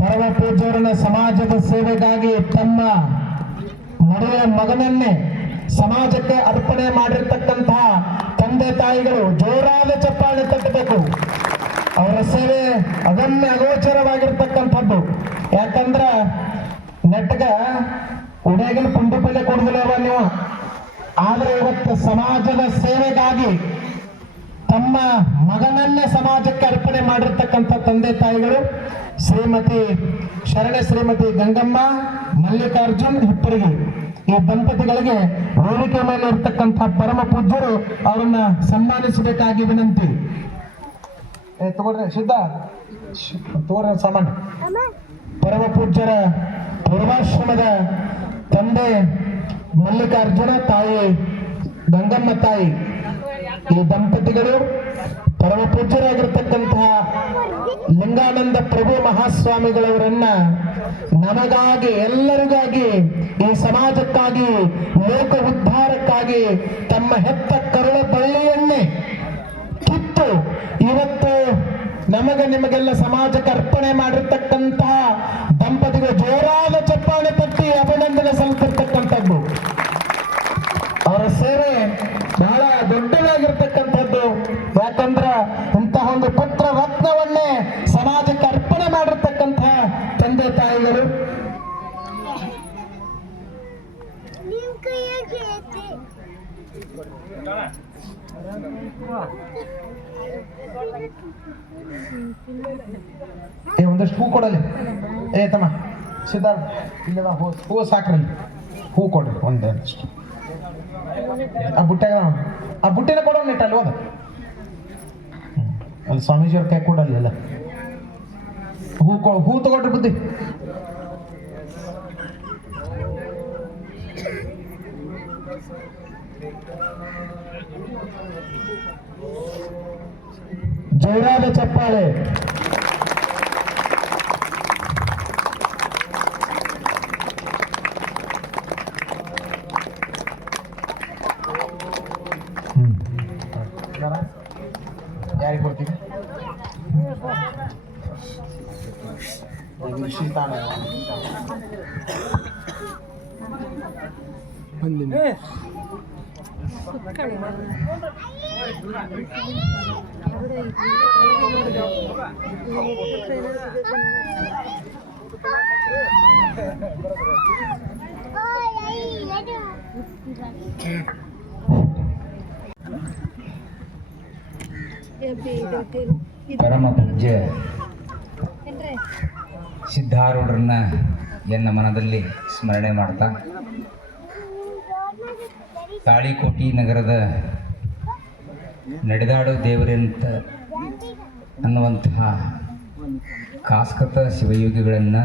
ಪರಮ ಸಮಾಜದ ಸೇವೆಗಾಗಿ ತಮ್ಮ ಮದುವೆ ಮಗನನ್ನೇ ಸಮಾಜಕ್ಕೆ ಅರ್ಪಣೆ ಮಾಡಿರ್ತಕ್ಕಂತಹ ತಂದೆ ತಾಯಿಗಳು ಜೋರಾದ ಚಪ್ಪಾಳೆ ತಟ್ಟಬೇಕು. ಅವರ ಸೇವೆ ಅದನ್ನೇ ಅಗೋಚರವಾಗಿರ್ತಕ್ಕಂಥದ್ದು. ಯಾಕಂದ್ರ ನೆಟ್ಗ ಉಡೇಗಲ್ ಪುಂಡು ಪಲ್ಲೆ ಕೊಡುದಿಲ್ಲವ ನೀವು? ಆದ್ರೆ ಇವತ್ತು ಸಮಾಜದ ಸೇವೆಗಾಗಿ ತಮ್ಮ ಮಗನನ್ನ ಸಮಾಜಕ್ಕೆ ಅರ್ಪಣೆ ಮಾಡಿರ್ತಕ್ಕಂಥ ತಂದೆ ತಾಯಿಗಳು ಶ್ರೀಮತಿ ಶರಣ ಶ್ರೀಮತಿ ಗಂಗಮ್ಮ, ಮಲ್ಲಿಕಾರ್ಜುನ್ ಹಿಪ್ಪರಿಗೆ ಈ ದಂಪತಿಗಳಿಗೆ ವೇದಿಕೆ ಮೇಲೆ ಇರ್ತಕ್ಕಂಥ ಪರಮ ಪೂಜ್ಯರು ಅವರನ್ನ ಸನ್ಮಾನಿಸಬೇಕಾಗಿ ವಿನಂತಿ. ತಗೊಳ್ರಿ ಸಿದ್ಧ ತೋರ ಸಾಮಾನ್ಯ ಸಾಮಾನು. ಪರಮ ಪೂಜ್ಯರ ಪೂರ್ವಾಶ್ರಮದ ತಂದೆ ಮಲ್ಲಿಕಾರ್ಜುನ ತಾಯಿ ಗಂಗಮ್ಮ ತಾಯಿ. ಈ ದಂಪತಿಗಳು ಪರಮ ಪೂಜ್ಯರಾಗಿರ್ತಕ್ಕಂತಹ ಲಿಂಗಾನಂದ ಪ್ರಭು ಮಹಾಸ್ವಾಮಿಗಳವರನ್ನ ನಮಗಾಗಿ ಎಲ್ಲರಿಗಾಗಿ ಈ ಸಮಾಜಕ್ಕಾಗಿ ಲೋಕ ಉದ್ಧಾರಕ್ಕಾಗಿ ತಮ್ಮ ಹೆತ್ತ ಕರುಳ ಬಳ್ಳಿಯನ್ನೇ ಕಿತ್ತು ಇವತ್ತು ನಮಗೆ ನಿಮಗೆಲ್ಲ ಸಮಾಜಕ್ಕೆ ಅರ್ಪಣೆ ಮಾಡಿರ್ತಕ್ಕಂತಹ ದಂಪತಿಗಳು ಜೋರಾದ ಯಾಕಂದ್ರ ಇಂತಹ ಒಂದು ಪುತ್ರ ರತ್ನವನ್ನೇ ಸಮಾಜಕ್ಕೆ ಅರ್ಪಣೆ ಮಾಡಿರ್ತಕ್ಕಂತಹ ತಂದೆ ತಾಯಿಗಳು. ಏ ಒಂದಷ್ಟು ಹೂ ಕೊಡಲಿ. ಏ ತಮ್ಮ ಸಿದ್ಧಾರ್ಥ ಇಲ್ಲದ ಹೂ ಹೂ ಸಾಕ್ರಿ. ಹೂ ಕೊಡ್ರಿ ಒಂದಷ್ಟು. ಆ ಬುಟ್ಟೆ ಆ ಬುಟ್ಟಿನ ಕೊಡೋಣ ಇಟ್ಟಲ್ಲಿ ಹೋದ. ಅಲ್ಲಿ ಸ್ವಾಮೀಜಿಯವ್ರ ಕೈ ಕೊಡಲ್ಲಿ ಹೂ ಹೂ ತಗೊಳ್ರಿ ಬುದ್ಧಿ. ಜೈರಾದ ಚಪ್ಪಾಳೆ. ಇದು ಶೀತಾನ. ಓಯ್ ಐ ನಡು ಪರಮ ಪೂಜ್ಯ ಸಿದ್ಧಾರೂಢರನ್ನ ಎನ್ನ ಮನದಲ್ಲಿ ಸ್ಮರಣೆ ಮಾಡ್ತಾ, ತಾಳಿಕೋಟಿ ನಗರದ ನಡೆದಾಡೋ ದೇವರಂತ ಅನ್ನುವಂತಹ ಕಾಸ್ಕತ ಶಿವಯೋಗಿಗಳನ್ನು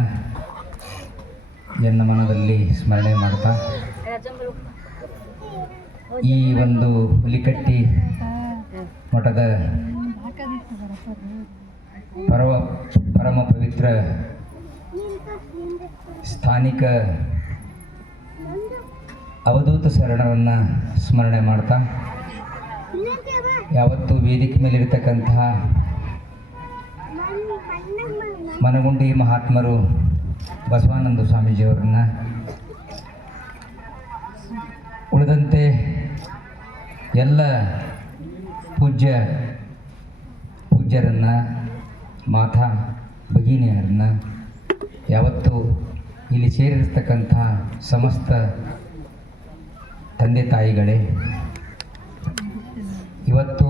ಎನ್ನ ಮನದಲ್ಲಿ ಸ್ಮರಣೆ ಮಾಡ್ತಾ, ಈ ಒಂದು ಹುಲಿಕಟ್ಟಿ ಮಠದ ಪರವ ಪರಮ ಪವಿತ್ರ ಸ್ಥಾನಿಕ ಅವಧೂತ ಶರಣವನ್ನು ಸ್ಮರಣೆ ಮಾಡ್ತಾ, ಯಾವತ್ತು ವೇದಿಕೆ ಮೇಲಿರ್ತಕ್ಕಂತಹ ಮನಗುಂಡಿ ಮಹಾತ್ಮರು ಬಸವಾನಂದ ಸ್ವಾಮೀಜಿಯವರನ್ನು ಉಳಿದಂತೆ ಎಲ್ಲ ಪೂಜ್ಯ ಪೂಜ್ಯರನ್ನು, ಮಾತಾ ಭಗಿನಿಯರನ್ನು ಯಾವತ್ತು ಇಲ್ಲಿ ಸೇರಿರ್ತಕ್ಕಂಥ ಸಮಸ್ತ ತಂದೆ ತಾಯಿಗಳೇ, ಇವತ್ತು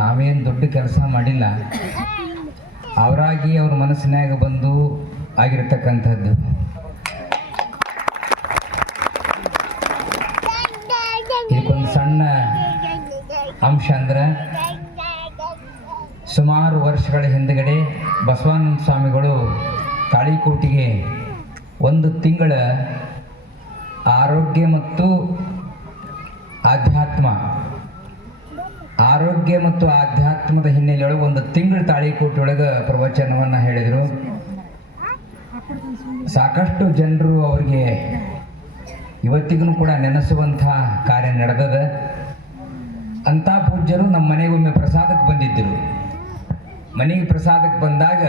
ನಾವೇನು ದೊಡ್ಡ ಕೆಲಸ ಮಾಡಿಲ್ಲ. ಅವರಾಗಿ ಅವ್ರ ಮನಸ್ಸಿನಾಗ ಬಂದು ಆಗಿರತಕ್ಕಂಥದ್ದು. ಇದಕ್ಕೊಂದು ಸಣ್ಣ ಅಂಶ ಅಂದ್ರೆ ಸುಮಾರು ವರ್ಷಗಳ ಹಿಂದಗಡೆ ಬಸವಾನಂದ ಸ್ವಾಮಿಗಳು ತಾಳಿಕೋಟಿಗೆ ಒಂದು ತಿಂಗಳ ಆರೋಗ್ಯ ಮತ್ತು ಆಧ್ಯಾತ್ಮ, ಆರೋಗ್ಯ ಮತ್ತು ಆಧ್ಯಾತ್ಮದ ಹಿನ್ನೆಲೆಯೊಳಗೆ ಒಂದು ತಿಂಗಳು ತಾಳಿಕೋಟಿಯೊಳಗೆ ಪ್ರವಚನವನ್ನು ಹೇಳಿದರು. ಸಾಕಷ್ಟು ಜನರು ಅವರಿಗೆ ಇವತ್ತಿಗೂ ಕೂಡ ನೆನೆಸುವಂಥ ಕಾರ್ಯ ನಡೆದದ. ಅಂಥ ಪೂಜ್ಯರು ನಮ್ಮ ಮನೆಗೊಮ್ಮೆ ಪ್ರಸಾದಕ್ಕೆ ಬಂದಿದ್ದರು. ಮನೆಗೆ ಪ್ರಸಾದಕ್ಕೆ ಬಂದಾಗ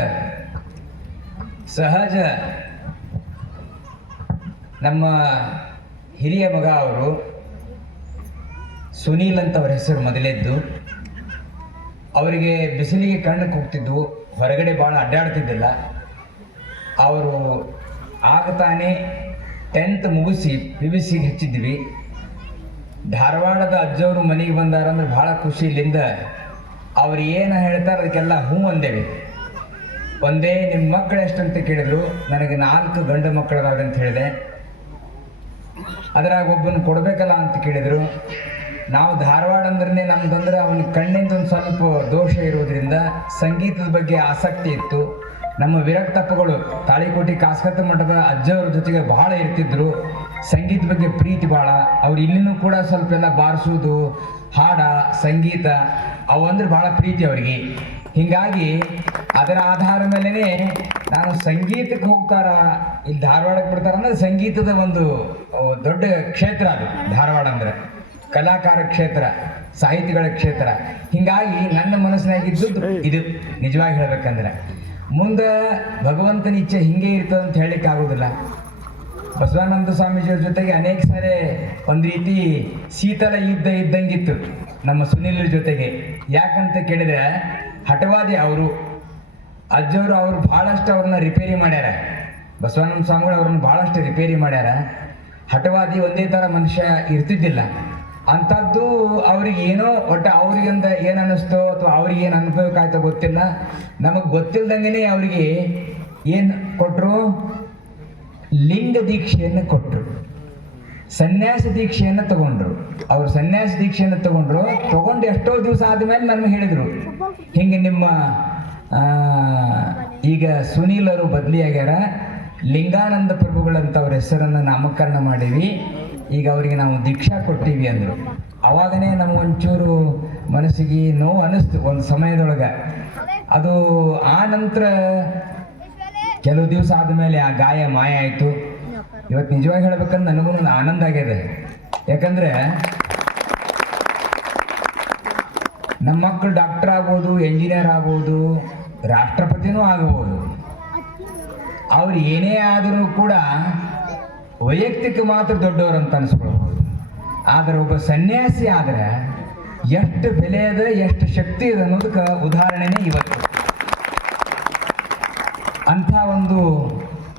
ಸಹಜ ನಮ್ಮ ಹಿರಿಯ ಮಗ ಅವರು ಸುನೀಲ್ ಅಂತ ಅವ್ರ ಹೆಸರು ಮೊದಲೆದ್ದು. ಅವರಿಗೆ ಬಿಸಿಲಿಗೆ ಕಣ್ಣು ಕೂಗ್ತಿದ್ವು, ಹೊರಗಡೆ ಭಾಳ ಅಡ್ಡಾಡ್ತಿದ್ದಿಲ್ಲ. ಅವರು ಆಗ ತಾನೇ ಟೆಂತ್ ಮುಗಿಸಿ ಪಿ ಬಿ ಸಿಗೆ ಹಚ್ಚಿದ್ವಿ. ಧಾರವಾಡದ ಅಜ್ಜವರು ಮನೆಗೆ ಬಂದಾರಂದ್ರೆ ಭಾಳ ಖುಷಿ ಇಲ್ಲಿಂದ ಅವ್ರು ಏನು ಹೇಳ್ತಾರೆ ಅದಕ್ಕೆಲ್ಲ ಹ್ಞೂ ಅಂದೇವಿ. ಒಂದೇ ನಿಮ್ಮ ಮಕ್ಕಳು ಎಷ್ಟಂತ ಕೇಳಿದ್ರು, ನನಗೆ ನಾಲ್ಕು ಗಂಡು ಮಕ್ಕಳದಾವೆ ಅಂತ ಹೇಳಿದೆ. ಅದ್ರಾಗ ಒಬ್ಬನ ಕೊಡಬೇಕಲ್ಲ ಅಂತ ಕೇಳಿದ್ರು. ನಾವು ಧಾರವಾಡ ಅಂದ್ರೆ ನಮ್ದಂದ್ರೆ ಅವನ ಕಣ್ಣಿಂದ ಒಂದು ಸ್ವಲ್ಪ ದೋಷ ಇರೋದ್ರಿಂದ ಸಂಗೀತದ ಬಗ್ಗೆ ಆಸಕ್ತಿ ಇತ್ತು. ನಮ್ಮ ವಿರಕ್ತಪ್ಪಗಳು ತಾಳಿಕೋಟಿ ಕಾಸ್ಕತ್ತ ಮಠದ ಅಜ್ಜವ್ರ ಜೊತೆಗೆ ಬಹಳ ಇರ್ತಿದ್ರು. ಸಂಗೀತ ಬಗ್ಗೆ ಪ್ರೀತಿ ಭಾಳ ಅವ್ರು ಇಲ್ಲಿನೂ ಕೂಡ ಸ್ವಲ್ಪ ಎಲ್ಲ ಬಾರಿಸೋದು, ಹಾಡ, ಸಂಗೀತ, ಅವು ಅಂದ್ರೆ ಬಹಳ ಪ್ರೀತಿ ಅವರಿಗೆ. ಹೀಗಾಗಿ ಅದರ ಆಧಾರ ಮೇಲೆನೆ ನಾನು ಸಂಗೀತಕ್ಕೆ ಹೋಗ್ತಾರ, ಇಲ್ಲಿ ಧಾರವಾಡಕ್ಕೆ ಬಿಡ್ತಾರ ಅಂದ್ರೆ ಸಂಗೀತದ ಒಂದು ದೊಡ್ಡ ಕ್ಷೇತ್ರ ಅದು. ಧಾರವಾಡ ಅಂದ್ರೆ ಕಲಾಕಾರ ಕ್ಷೇತ್ರ, ಸಾಹಿತಿಗಳ ಕ್ಷೇತ್ರ. ಹಿಂಗಾಗಿ ನನ್ನ ಮನಸ್ಸಿನಾಗಿದ್ದು ಇದು. ನಿಜವಾಗಿ ಹೇಳ್ಬೇಕಂದ್ರೆ, ಮುಂದೆ ಭಗವಂತನ ಇಚ್ಛೆ ಹಿಂಗೆ ಇರ್ತದಂತ ಹೇಳಲಿಕ್ಕೆ ಆಗೋದಿಲ್ಲ. ಬಸವಾನಂದ ಸ್ವಾಮೀಜಿಯವ್ರ ಜೊತೆಗೆ ಅನೇಕ ಸಾರಿ ಒಂದು ರೀತಿ ಶೀತಲ ಯುದ್ಧ ಇದ್ದಂಗಿತ್ತು ನಮ್ಮ ಸುನಿಲ್ ಜೊತೆಗೆ. ಯಾಕಂತ ಕೇಳಿದ್ರೆ ಹಠವಾದಿ ಅವರು, ಅಜ್ಜವರು ಅವರು ಬಹಳಷ್ಟು ಅವ್ರನ್ನ ರಿಪೇರಿ ಮಾಡ್ಯಾರ. ಬಸವಾನಂದ ಸ್ವಾಮಿಗಳು ಅವ್ರನ್ನ ಬಹಳಷ್ಟು ರಿಪೇರಿ ಮಾಡ್ಯಾರ. ಹಠವಾದಿ ಒಂದೇ ಥರ ಮನುಷ್ಯ ಇರ್ತಿದ್ದಿಲ್ಲ. ಅಂಥದ್ದು ಅವ್ರಿಗೆ ಏನೋ ಒಟ್ಟು ಅವ್ರಿಗಂದ ಏನು ಅನ್ನಿಸ್ತೋ ಅಥವಾ ಅವ್ರಿಗೆ ಏನು ಅನ್ಬೇಕಾಯ್ತೋ ಗೊತ್ತಿಲ್ಲ. ನಮಗೆ ಗೊತ್ತಿಲ್ದಂಗೆ ಅವರಿಗೆ ಏನು ಕೊಟ್ಟರು ಲಿಂಗ ದೀಕ್ಷೆಯನ್ನು ಕೊಟ್ಟರು ಸನ್ಯಾಸ ದೀಕ್ಷೆಯನ್ನು ತಗೊಂಡ್ರು. ಅವರು ಸನ್ಯಾಸ ದೀಕ್ಷೆಯನ್ನು ತಗೊಂಡ್ರು. ತಗೊಂಡು ಎಷ್ಟೋ ದಿವಸ ಆದ್ಮೇಲೆ ನನಗೆ ಹೇಳಿದ್ರು, ಹಿಂಗೆ ನಿಮ್ಮ ಈಗ ಸುನೀಲ್ ಅವರು ಬದಲಿಯಾಗ್ಯಾರ ಲಿಂಗಾನಂದ ಪ್ರಭುಗಳಂತ ಅವ್ರ ಹೆಸರನ್ನು ನಾಮಕರಣ ಮಾಡೀವಿ. ಈಗ ಅವರಿಗೆ ನಾವು ದೀಕ್ಷಾ ಕೊಟ್ಟಿವಿ ಅಂದರು. ಅವಾಗನೇ ನಮಗೊಂಚೂರು ಮನಸ್ಸಿಗೆ ನೋವು ಅನ್ನಿಸ್ತು ಒಂದು ಸಮಯದೊಳಗೆ. ಅದು ಆ ನಂತರ ಕೆಲವು ದಿವಸ ಆದಮೇಲೆ ಆ ಗಾಯ ಮಾಯ ಆಯಿತು. ಇವತ್ತು ನಿಜವಾಗಿ ಹೇಳ್ಬೇಕಂದ್ರೆ ನನಗೂ ಒಂದು ಆನಂದ ಆಗಿದೆ. ಯಾಕಂದ್ರೆ ನಮ್ಮ ಮಕ್ಕಳು ಡಾಕ್ಟರ್ ಆಗ್ಬೋದು ಎಂಜಿನಿಯರ್ ಆಗ್ಬೋದು, ರಾಷ್ಟ್ರಪತಿನೂ ಆಗಬಹುದು ಅವ್ರು ಏನೇ ಆದರೂ ಕೂಡ ವೈಯಕ್ತಿಕ ಮಾತ್ರ ದೊಡ್ಡವರು ಅಂತ ಅನಿಸ್ಕೊಳ್ಬೋದು. ಆದರೆ ಒಬ್ಬ ಸನ್ಯಾಸಿ ಆದ್ರೆ ಎಷ್ಟು ಬೆಲೆ ಅದ ಎಷ್ಟು ಶಕ್ತಿ ಇದೆ ಅನ್ನೋದಕ್ಕೆ ಉದಾಹರಣೆನೇ ಇವತ್ತು. ಅಂಥ ಒಂದು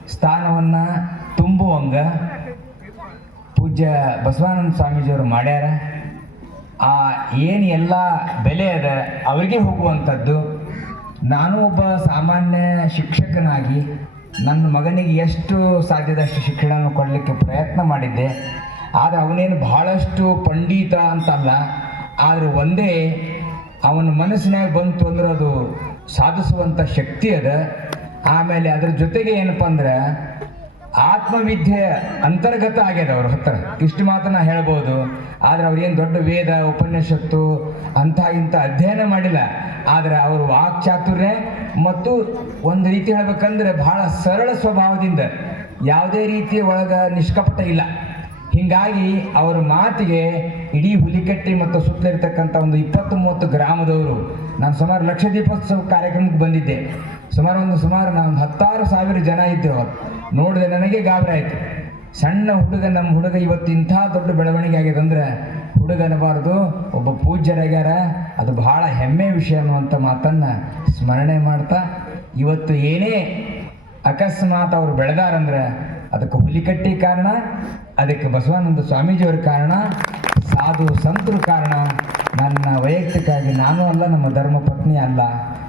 ಸ್ಥಾನವನ್ನು ತುಂಬುವಂಗ ಪೂಜ್ಯ ಬಸವಾನಂದ ಸ್ವಾಮೀಜಿಯವರು ಮಾಡ್ಯಾರ. ಆ ಏನು ಎಲ್ಲ ಬೆಲೆ ಅದ, ಅವರಿಗೆ ಹೋಗುವಂಥದ್ದು. ನಾನು ಒಬ್ಬ ಸಾಮಾನ್ಯ ಶಿಕ್ಷಕನಾಗಿ ನನ್ನ ಮಗನಿಗೆ ಎಷ್ಟು ಸಾಧ್ಯದಷ್ಟು ಶಿಕ್ಷಣ ಕೊಡಲಿಕ್ಕೆ ಪ್ರಯತ್ನ ಮಾಡಿದ್ದೆ. ಆದರೆ ಅವನೇನು ಬಹಳಷ್ಟು ಪಂಡಿತ ಅಂತಲ್ಲ. ಆದರೆ ಒಂದೇ ಅವನ ಮನಸ್ಸಿನಾಗ ಬಂತು ಅಂದ್ರೆ ಅದು ಸಾಧಿಸುವಂಥ ಶಕ್ತಿ ಅದ. ಆಮೇಲೆ ಅದ್ರ ಜೊತೆಗೆ ಏನಪ್ಪ ಅಂದ್ರೆ ಆತ್ಮವಿದ್ಯೆ ಅಂತರ್ಗತ ಆಗ್ಯದ ಅವ್ರ ಹತ್ರ. ಇಷ್ಟು ಮಾತನ್ನ ಹೇಳ್ಬೋದು. ಆದ್ರೆ ಅವ್ರೇನು ದೊಡ್ಡ ವೇದ ಉಪನಿಷತ್ತು ಅಂತ ಇಂಥ ಅಧ್ಯಯನ ಮಾಡಿಲ್ಲ. ಆದ್ರೆ ಅವರು ವಾಕ್ಚಾತುರ್ಯ ಮತ್ತು ಒಂದು ರೀತಿ ಹೇಳ್ಬೇಕಂದ್ರೆ ಬಹಳ ಸರಳ ಸ್ವಭಾವದಿಂದ ಯಾವುದೇ ರೀತಿಯ ಒಳಗ ನಿಷ್ಕಪಟ ಇಲ್ಲ. ಹಿಂಗಾಗಿ ಅವರ ಮಾತಿಗೆ ಇಡೀ ಹುಲಿಕಟ್ಟಿ ಮತ್ತು ಸುತ್ತಲಿರ್ತಕ್ಕಂಥ ಒಂದು ಇಪ್ಪತ್ತು ಮೂವತ್ತು ಗ್ರಾಮದವರು, ನಾನು ಸುಮಾರು ಲಕ್ಷ ದೀಪೋತ್ಸವ ಕಾರ್ಯಕ್ರಮಕ್ಕೆ ಬಂದಿದ್ದೆ. ಸುಮಾರು ಒಂದು ಸುಮಾರು ನಾವು ಹತ್ತಾರು ಸಾವಿರ ಜನ ಇದ್ದೆವು ನೋಡಿದೆ ನನಗೆ ಗಾಬರಿ ಆಯಿತು. ಸಣ್ಣ ಹುಡುಗ ನಮ್ಮ ಹುಡುಗ ಇವತ್ತು ಇಂಥ ದೊಡ್ಡ ಬೆಳವಣಿಗೆ ಆಗಿದೆ ಅಂದ್ರೆ ಹುಡುಗ ಅನ್ನಬಾರ್ದು ಒಬ್ಬ ಪೂಜ್ಯರಾಗ್ಯಾರ ಅದು ಬಹಳ ಹೆಮ್ಮೆ ವಿಷಯ ಅನ್ನುವಂಥ ಮಾತನ್ನು ಸ್ಮರಣೆ ಮಾಡ್ತಾ, ಇವತ್ತು ಏನೇ ಅಕಸ್ಮಾತ್ ಅವರು ಬೆಳೆದಾರಂದ್ರೆ ಅದಕ್ಕೆ ಹುಲಿಕಟ್ಟಿ ಕಾರಣ, ಅದಕ್ಕೆ ಬಸವಾನಂದ ಸ್ವಾಮೀಜಿಯವ್ರ ಕಾರಣ, ಸಾಧು ಸಂತರು ಕಾರಣ ನನ್ನ ವೈಯಕ್ತಿಕವಾಗಿ ನಾನು ಅಲ್ಲ, ನಮ್ಮ ಧರ್ಮಪತ್ನಿ ಅಲ್ಲ.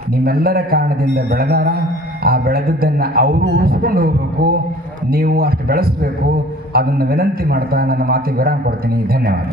ನಿಮ್ಮೆಲ್ಲರ ಕಾರಣದಿಂದ ಬೆಳೆದಾರ. ಆ ಬೆಳೆದದ್ದನ್ನು ಅವರು ಉಳಿಸ್ಕೊಂಡು ಹೋಗಬೇಕು. ನೀವು ಅಷ್ಟು ಬೆಳೆಸಬೇಕು. ಅದನ್ನು ವಿನಂತಿ ಮಾಡ್ತಾ ನನ್ನ ಮಾತಿಗೆ ವಿರಾಮ ಕೊಡ್ತೀನಿ. ಧನ್ಯವಾದ.